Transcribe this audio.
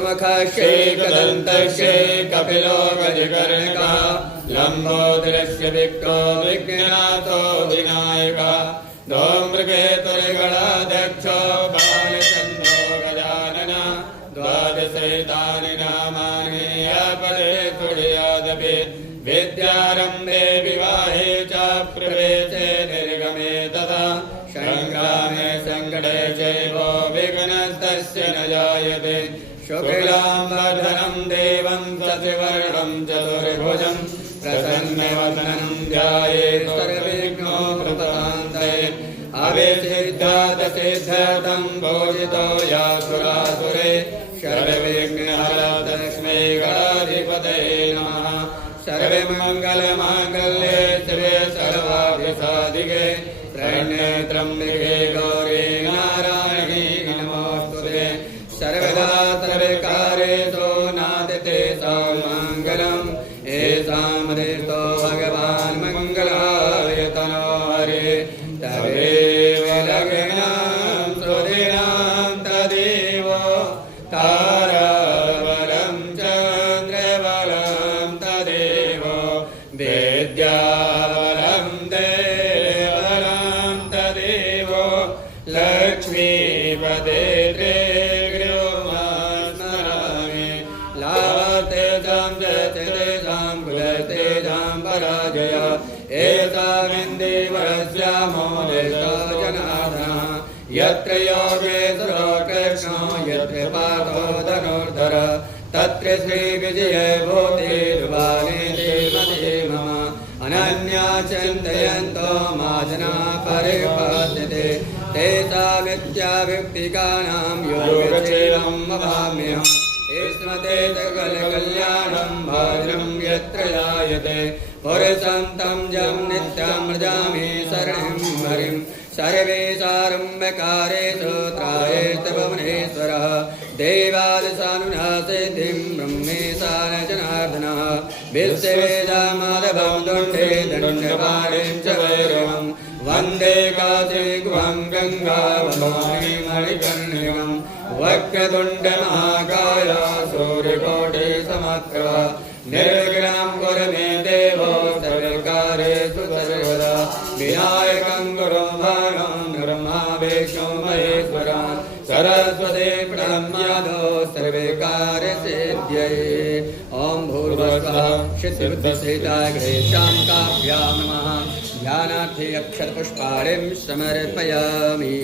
चतुर्मुखश्चैकदन्तश्चै कपिलो गजकर्णकः लम्बोदरस्य विक्रो विघ्ननाथो विनायकः धूम्रकेतुर्गणाध्यक्षो बालचन्द्रो गजानन द्वादशैतानि नामानि अपदे तुर्यादपि विद्यारम्भे विवाहे च प्रवेशे निर्गमे तथा संग्रामे सङ्कटे चैव विघ्नस्तस्य न जायते शुक्लाम्बरधरं देवं शशिवर्णं चतुर्भुजं प्रसन्नवदनं ध्यायेत् सर्वविघ्नोपशान्तये अविसिद्धार्थसिद्ध्यर्थं पूजितो यासुरासुरे सर्वविघ्नहरतस्मै गणाधिपतये नमः सर्वमङ्गलमाङ्गल्ये शिवे सर्वार्थसाधिके शरण्ये त्र्यम्बके गौरी नारायणी नमोस्तुते सर्वदा सर्वकार्येषु नास्ति मङ्गलम् येषामदेतो भगवान् मङ्गलाय तनो हरे तदेव लग्नं सुदिनं तदेव ताराबलं चन्द्रबलं तदेव विद्याबलं देवबलं तदेव लक्ष्मीपदे स्मरामि लाभतेजां जतेजां कुलतेजां पराजय एताविन्देवरस्यामो जनार्दनः यत्र योगेश्वरो कृष्णो यत्र पार्थो धनुर्धर तत्र श्रीविजय भूतिर्वाणे देवते मम अनन्या चिन्तयन्तो माजना परिपद्यते तेषामित्याभिक्तिकानां योगक्षेमं वहाम्यहम् स्मते सकलकल्याणं भद्रं यत्र जायते पुरुषं तं जं नित्यं व्रजामि शरणं हरिं सर्वेषारम्भकारेषु त्रायेस्तभुवनेश्वरः देवादिशानुनासिद्धिं ब्रह्मेशान जनार्दनः विश्ववेदामाधवं दुण्डे दण्डपाणिं च भैरवं वन्दे काशीगुहं गङ्गाभवानीं मणिकर्णिकं वक्रतुण्डमहाकाय सूर्यकोटिसमप्रभ निर्विघ्नं कुरु मे देवो सर्वकार्येषु सर्वदा विनायकं गुरुं भागं ब्रह्मा विष्णु महेश्वरः सरस्वती प्रणम्यादो सर्वे कार्यसिद्ध्यै ॐ भूर्भुवः सिद्धिसिद्धाग्रेषां काभ्यां नमः ध्यानार्थे अक्षरपुष्पाणिं समर्पयामि।